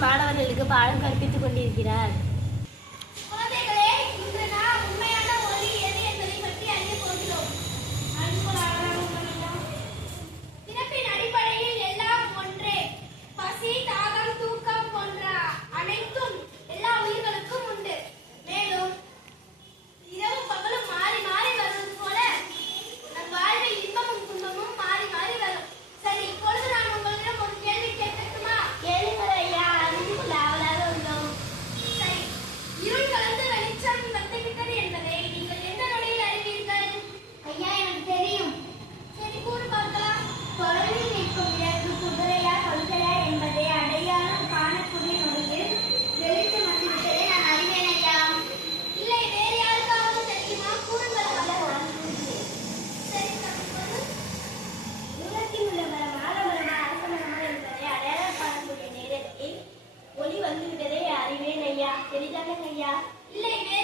மாணவர்களுக்கு பாடம் கற்பித்துக் கொண்டிருக்கிறார். எளிதானங்க ஐயா இல்லை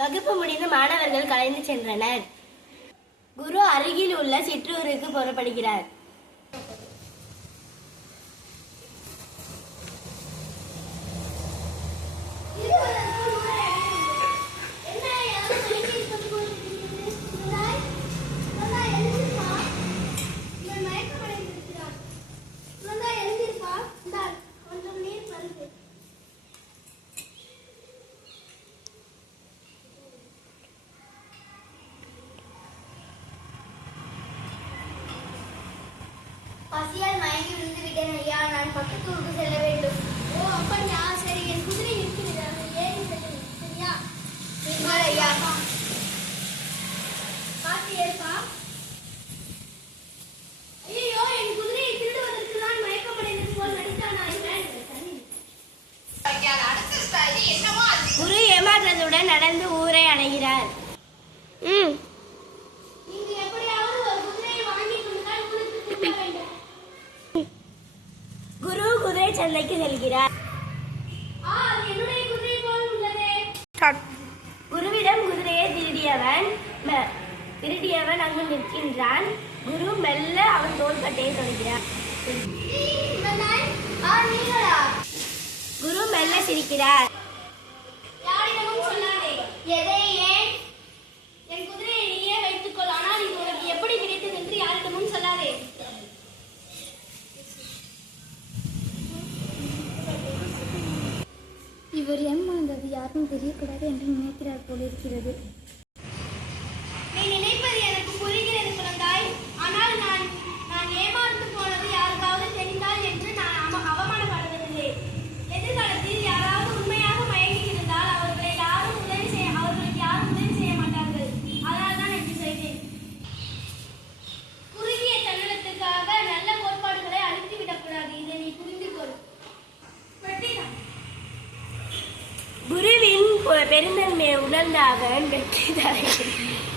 வகுப்பு முடிந்து மாணவர்கள் கலைந்து சென்றனர். குரு அருகில் உள்ள சிற்றூருக்கு புறப்படுகிறார். பசியால் மயங்கி விழுந்துவிட்டேன் ஐயா. நான் பக்கத்து ஊருக்கு செல்ல வேண்டும். ஓ அப்படியா சரி. என் குதிரை இருக்கிறது ஏறி செல்லும் சரியா பின்னால் ஐயா. பார்த்து ஏற்பா. என் குதிரையை திருடுவதற்கு நான் மயக்கமடைந்தது போல் நடித்தானா குரு ஏமாற்றத்துடன் நடந்து ஊரை அணைகிறார். ம். சந்தைக்கு செல்கிறார். குருவிடம் குதிரையை திருடியவன் திருடியவன் அங்கு நிற்கின்றான். குரு மெல்ல அவன் தோள்பட்டையை தொடுகிறான். குரு மெல்ல சிரிக்கிறார். இவர் ஏமாந்தது யாரும் தெரியக்கூடாது என்று நினைக்கிறார் போல இருக்கிறது பெருந்தன்மையை உணர்ந்த அவன் வெற்றி தருகிறான்